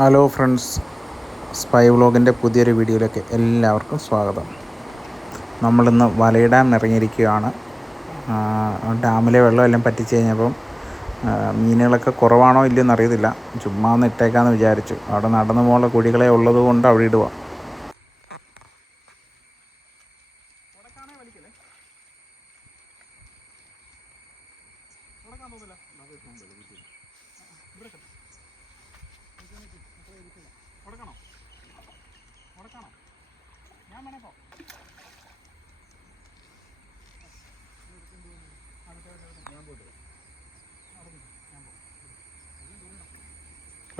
Hello friends spy വ്ളോഗിന്റെ പുതിയൊരു വീഡിയോയിലേക്ക് എല്ലാവർക്കും സ്വാഗതം. നമ്മളിന്ന് വലയ ഡാം ഇറങ്ങിയിരിക്കുകയാണ് ഡാമിലെ വെള്ളമെല്ലാം പറ്റിച്ച് കഴിഞ്ഞപ്പം മീനുകളൊക്കെ കുറവാണോ ഇല്ലയോ എന്നറിയത്തില്ല ചുമ്മാ ഒന്ന് വിചാരിച്ചു. അവിടെ നടന്നു പോകാനുള്ള കുഴികളെ ഉള്ളത് കൊണ്ട് അവിടെ ഇടുക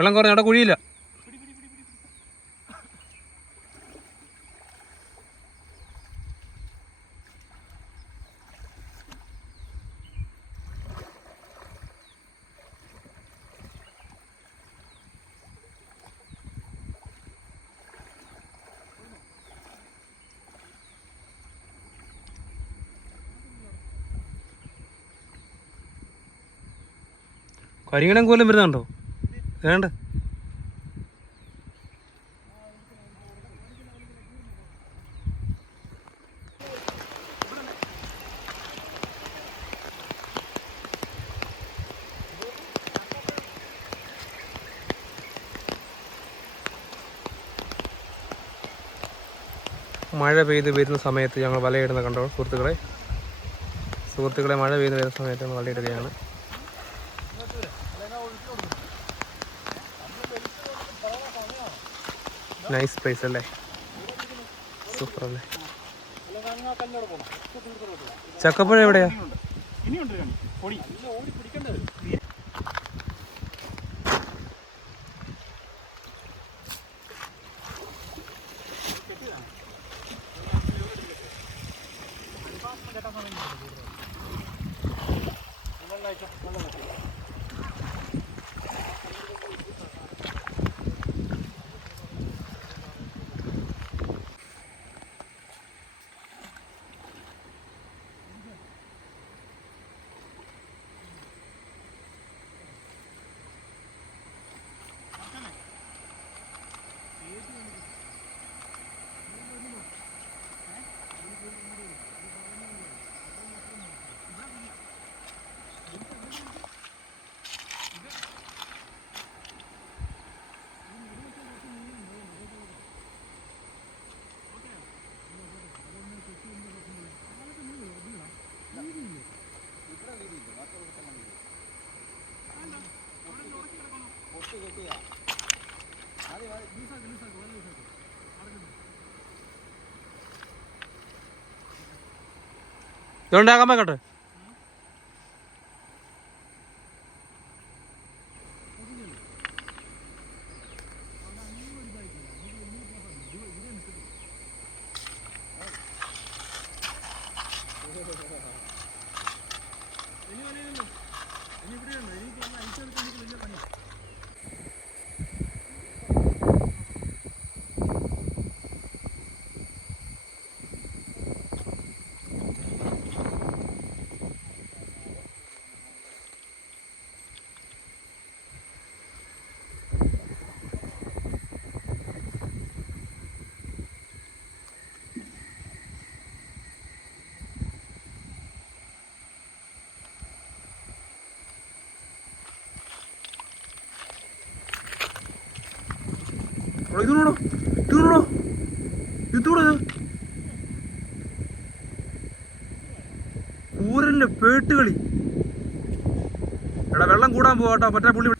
വെള്ളം കുറഞ്ഞ അവിടെ കുഴിയില്ല. കരിങ്ങണം കോലം വരുന്നുണ്ടോ? വേണ്ട മഴ പെയ്ത് വരുന്ന സമയത്ത് ഞങ്ങൾ വലയിടുന്ന കണ്ടോ സുഹൃത്തുക്കളെ? സുഹൃത്തുക്കളെ മഴ പെയ്ത് വരുന്ന സമയത്ത് ഞങ്ങൾ വലയിടുകയാണ്. നൈസ് പ്ലേസ് അല്ലേ? സൂപ്പർ അല്ലേ? ചക്കപ്പുഴ എവിടെയാ? ഇതുണ്ടാക്കാൻ പോയിക്കോട്ടെ ഇതുകൊണ്ടാക്കാൻ ഇത് ഇതിനോടോ ഇതിനോടോ ഇതൂടെ കൂരലിന്റെ പേട്ടുകളി. എടാ വെള്ളം കൂടാൻ പോവാട്ടോ മറ്റേ പുള്ളി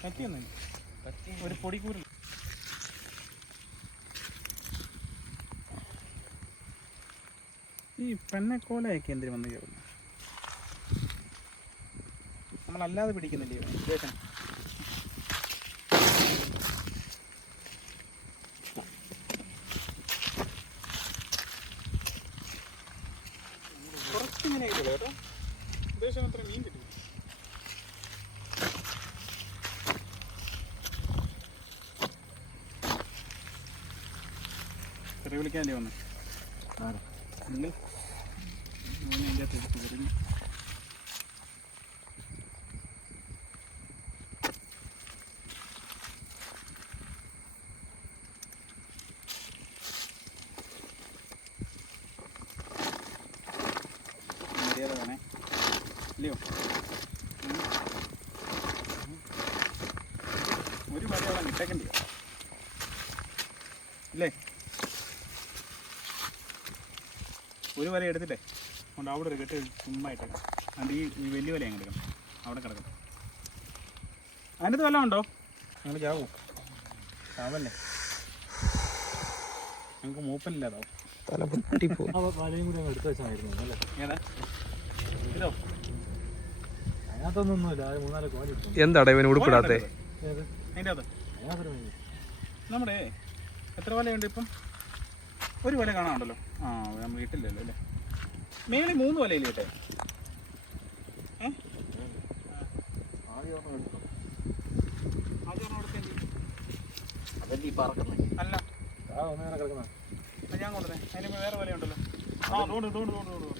കത്തിയൊന്നും ഒരു പൊടിക്കൂരൽ ഈ പെണ്ണക്കോലയൊക്കെ എന്തിനു വന്ന് കയറുന്നു നമ്മളല്ലാതെ പിടിക്കുന്നില്ലേ? കേൾക്കണം കുറച്ചിങ്ങനെ കേട്ടോ. ഉദ്ദേശം അത്ര മീൻ കിട്ടി ചെറിയ വിളിക്കാൻ വന്നു. ഒരു മര്യാദ കിട്ടേക്കണ്ടേ ഇല്ലേ? ഒരു വല എടുത്തിട്ടേ. അതുകൊണ്ട് അവിടെ ഒരു കെട്ട് ചുമ്മാ ഇട്ടേക്കാം അതുകൊണ്ട് ഈ ഈ വലിയ വല അങ്ങ് എടുക്കണം അവിടെ കിടക്കണം അതിനകത്ത് വല്ലതും ഉണ്ടോ? ഞങ്ങൾ ചാവൂ. ചാവല്ലേ? ഞങ്ങൾക്ക് മൂപ്പനില്ലാതാവും തല പൊട്ടിപ്പോ വലയും കൂടി അങ്ങ് എടുത്ത് വെച്ചായിരുന്നു അല്ലേ? ഏതാ? ഇതോ? അതിനകത്തൊന്നുമില്ല. അത് മൂന്നാൽ കോലി ഇട്ടു. എന്താടാ ഇവന് ഉടുപ്പിടാത്തേ? ഏത്? അതിന്റെ അകത്ത് നമ്മുടെ എത്ര വലയുണ്ട് ഇപ്പം? ഒരു വല കാണാനുണ്ടല്ലോ. ആ നമ്മൾ ഇട്ടില്ലല്ലോ അല്ലേ? മേളിൽ മൂന്ന് വലയില്ലേ കേട്ടെ അല്ല. ആ ഞാൻ കൊണ്ടുവന്നേ. അതിന് വേറെ വലയുണ്ടല്ലോ ആ തോണ്ട് തോണ്ട് തോണ്ട് തോണ്ട്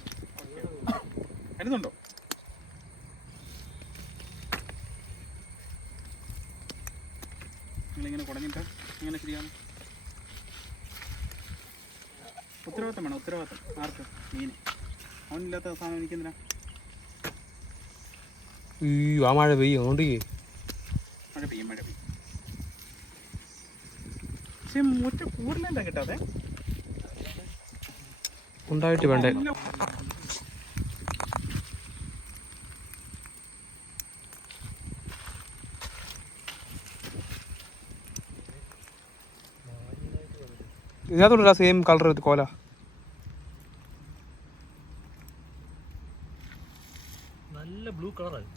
എടുത്തുണ്ടോ? നിങ്ങളിങ്ങനെ കുടഞ്ഞിട്ട് ഇങ്ങനെ ശരിയാണ് ഉത്തരവാദിത്തം വേണം ഉത്തരവാദിത്തം. ആർക്ക്? മീന്. അവനില്ലാത്ത സാധനം എനിക്കെന്തിനാ അയ്യോ ആ മഴ പെയ്യും? അതുകൊണ്ട് മഴ പെയ്യും മഴ പെയ്യും. പക്ഷെ മുറ്റ കൂടുതലല്ല കിട്ടാതെ. ഉണ്ടായിട്ട് വേണ്ടേ? ഇതിനകത്തുള്ള സെയിം കളർ കോല. നല്ല ബ്ലൂ കളറാണ്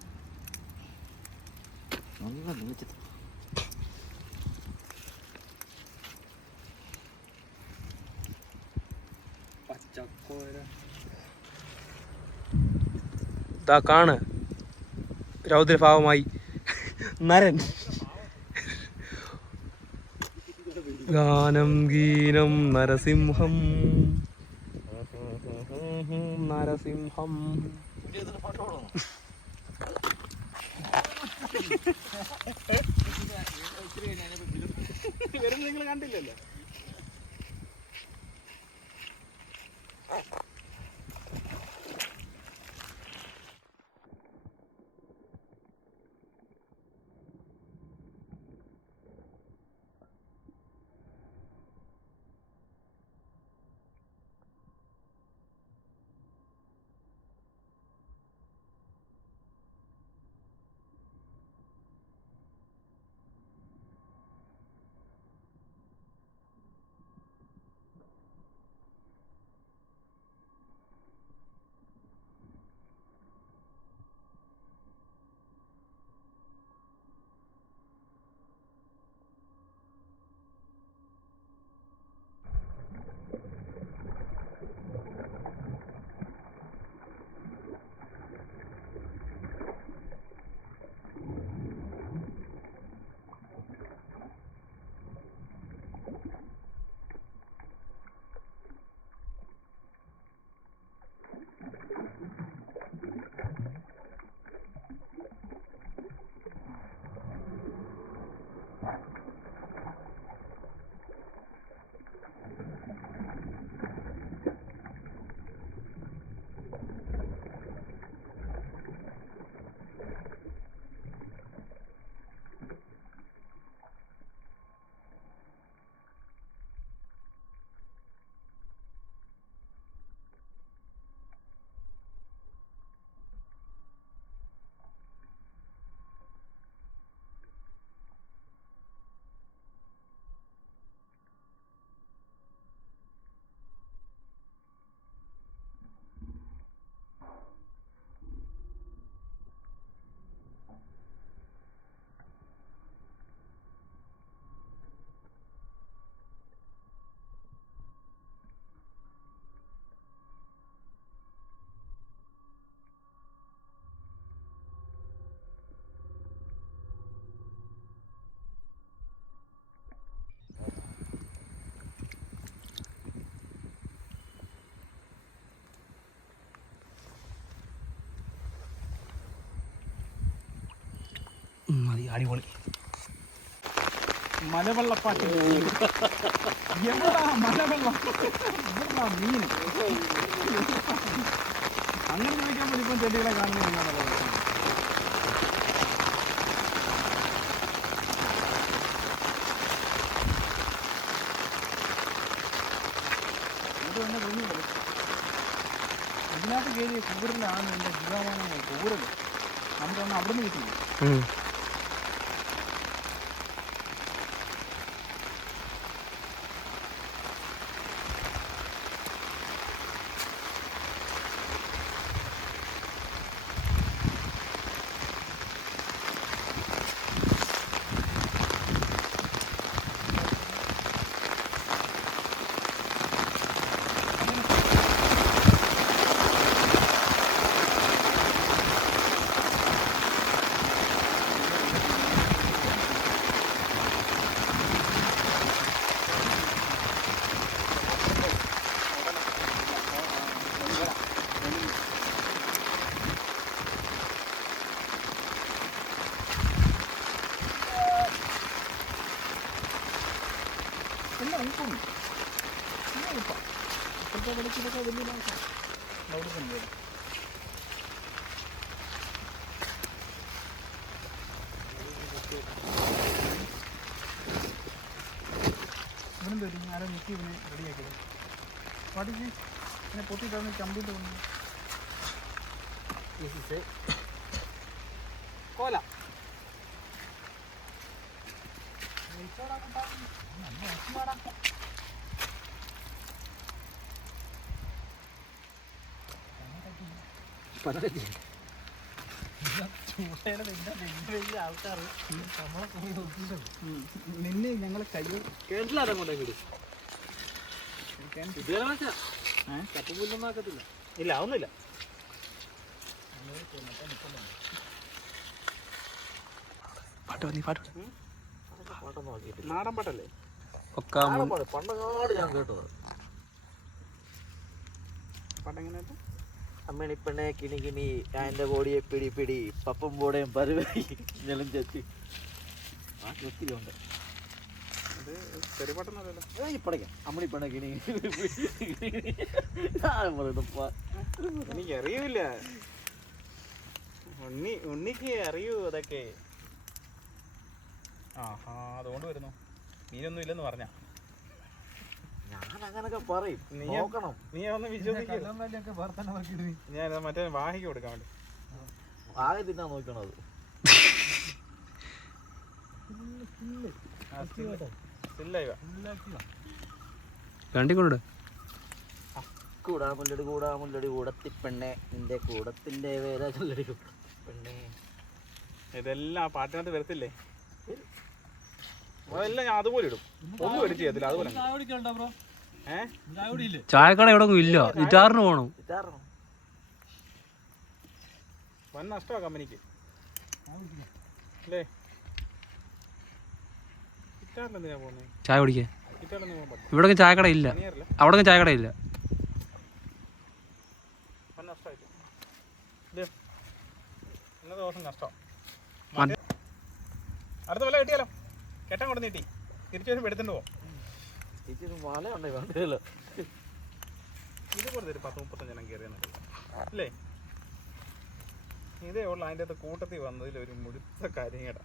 നല്ല നീച്ചത് ഇതാ കാണ്. രൗദ്രഭാവമായി. നരൻ. ഗാനം ഗീനം നരസിംഹം. നരസിംഹം. നിങ്ങൾ കണ്ടില്ലല്ലോ അടിപൊളി. മലവെള്ളപ്പാട്ട്. എവിടാ മലവെള്ളം? എവിടാ മീൻ? അങ്ങനെ ചോദിക്കാൻ പോലും ഇപ്പം ചെടികളെ കാണുന്നത് ഇത് തന്നെ തോന്നിയത് ഇതിനകത്ത് കയറിയ കൂടുതലാണ് എന്റെ ജീവമാനങ്ങൾ കൂടുതൽ നമുക്കൊന്ന് അവിടെ നിന്ന് കിട്ടില്ല വെളിച്ചതൊക്കെ വലിയ മാസം അവിടെ തന്നെ വരും ഇവനെന്ത് പറ്റി ആരോ നിൽക്കി ഇവനെ റെഡിയാക്കി പാട്ടിച്ച് ഇങ്ങനെ പൊട്ടിയിട്ടാണ് കമ്പ്യൂട്ടർ വന്നത് കോല നിന്നെ ഞങ്ങളെ കൈ കേട്ടില്ല ഇല്ല അതൊന്നുമില്ല പാട്ട് നീ പാട്ട് നാടൻ പാട്ടല്ലേ പണ്ടങ്ങാട് ഞാൻ കേട്ടത്. പാട്ടെങ്ങനെയായിട്ട് അമ്മണി പെണ്ണെ കിണി കിണി എന്റെ ബോഡിയെ പിടി പിടി പപ്പം ബോടയും പരുവായി ഞെലും ചെത്തി. ആ ഒത്തിരിയുണ്ട് ഇത് ചെറുപാട്ടെന്നല്ലോ ഇപ്പടയ്ക്കാം അമ്മണി പെണ്ണെ കിണി ഞാൻ പറയുന്നു പ- എനിക്ക് അറിയൂല ഉണ്ണി ഉണ്ണിക്ക് അറിയൂ അതൊക്കെ. ആഹാ അതുകൊണ്ട് വരുന്നു. മീനൊന്നും ഇല്ലെന്ന് പറഞ്ഞ. ഞാൻ അങ്ങനൊക്കെ പറയും. നീ- നോക്കണം. നീ ഒന്ന് വിശ്വസിക്കില്ല ഞാൻ മറ്റേ വാഹിക്ക് കൊടുക്കാൻ വേണ്ടി. ആകെ തിന്നാൻ നോക്കണം അത് സ്റ്റില്ലായി വണ്ടി കൊണ്ടിട് കൂടാ മുല്ലടി കൂടാ മുല്ലടി കൂടത്തി പെണ്ണെ. നിന്റെ കൂടത്തിന്റെ വേല ചൊല്ലടി പെണ്ണെ. ഇതെല്ലാം പാട്ടിനകത്ത് വരത്തില്ലേ? അതെല്ലാം ഞാൻ അതുപോലെ ഇടും. ഒന്നും ഒരു ചെയ്യത്തില്ല അതുപോലെ. ചായക്കട എവിടെ ഇല്ല. ഗിറ്റാറിന് പോണു. വൻ നഷ്ടമാ കമ്പനിക്ക്. ചായ കുടിക്കേ. ഇവിടെ ചായക്കട ഇല്ല. അവിടെ ചായക്കട ഇല്ല. അടുത്ത വില കിട്ടിയാലോ? കെട്ടാൻ കൊണ്ട് നീട്ടി. തിരിച്ചു വരുമ്പോൾ എടുത്തിട്ട് പോകും ചേച്ചി ഇത് മല ഉണ്ടേ വേണ്ടല്ലോ ഇതുപോലെ ഒരു പത്ത് മുപ്പത്തഞ്ചെണ്ണം കയറിയെന്നൊക്കെ അല്ലേ? ഇതേ ഉള്ളു അതിന്റെ അകത്ത് കൂട്ടത്തിൽ വന്നതിൽ ഒരു മുഴുത്ത കാര്യങ്ങടാ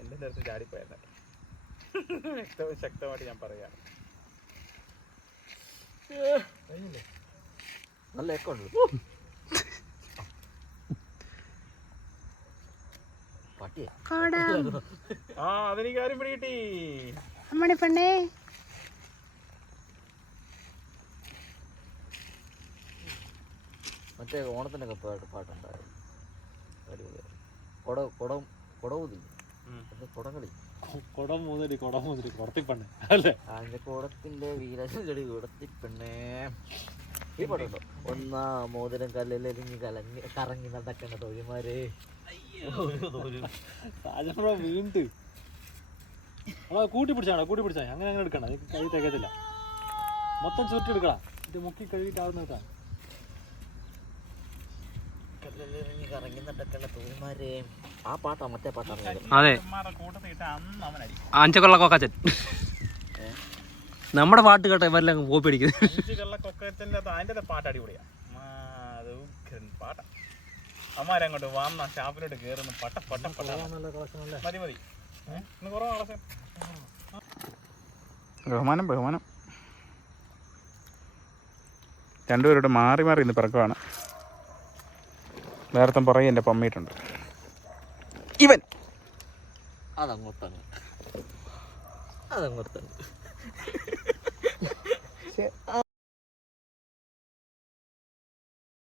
എന്റെ അടുത്ത് ചാടിപ്പോയത് വ്യക്തവും ശക്തമായിട്ട് ഞാൻ പറയാം. നല്ല എക്ക ഉണ്ട്. ആ അതെനിക്ക് ആരും പിടികിട്ടി. അമ്മണി പെണ്ണേ. മറ്റേ ഓണത്തിനൊക്കെ പാട്ട് പാട്ടുണ്ടായിരുന്നു. അടിപൊളിയായിരുന്നു കൊട കുടം കുടവുതി കുടങ്ങളി കുടം മുതൽ കുടം മുതൽ കുടത്തിപ്പണ്ണ്. അല്ലേ? അതിന്റെ കുടത്തിന്റെ വീരശടി കുടത്തി പെണ്ണേ ഈ പടമുണ്ടോ ഒന്നാ മോതിരം കല്ലിലെരിഞ്ഞ് കലങ്ങി കറങ്ങി നടക്കണ തൊഴിമാരെ. രാജപ്രഭ വീണ്ട്. നമ്മളെ കൂട്ടി പിടിച്ചാണോ കൂട്ടി പിടിച്ചാ. അങ്ങനെ അങ്ങനെ എടുക്കണ്ട. കഴുകി കൈ തികയത്തില്ല മൊത്തം ചുരുട്ടി എടുക്കണം ഇത് മുക്കി കഴുകിയിട്ട് ആവുന്ന കേട്ടാ കല്ലിലിറങ്ങി കറങ്ങി നടക്കണ തോമാരെ ആ പാട്ടാ മറ്റേ പാട്ടാണ് അതെ. അഞ്ചക്കൊള്ള കൊക്കാച്ചൻ നമ്മുടെ പാട്ട് കേട്ട ഇവരെല്ലാം കോപ്പി അടിക്കുന്നത്. പാട്ട് അടിപൊളിയാ. പാട്ടാ. അമ്മാരങ്ങോട്ട് വന്ന ഷാപ്പിലോട്ട് കേറുന്ന പട്ട പട്ട പട്ട. നല്ല കളക്ഷൻ അല്ലേ മതി മതി. ഏ? ഇന്ന് കുറവാണ് ബഹുമാനം ബഹുമാനം. രണ്ടുപേരോട് മാറി മാറി ഇന്ന് പിറക്കുവാണ് നേരത്തെ പറയും എന്റെ പമ്മിയിട്ടുണ്ട് ഇവൻ. അതങ്ങോട്ടാണ് അതങ്ങോട്ടങ്ങ്.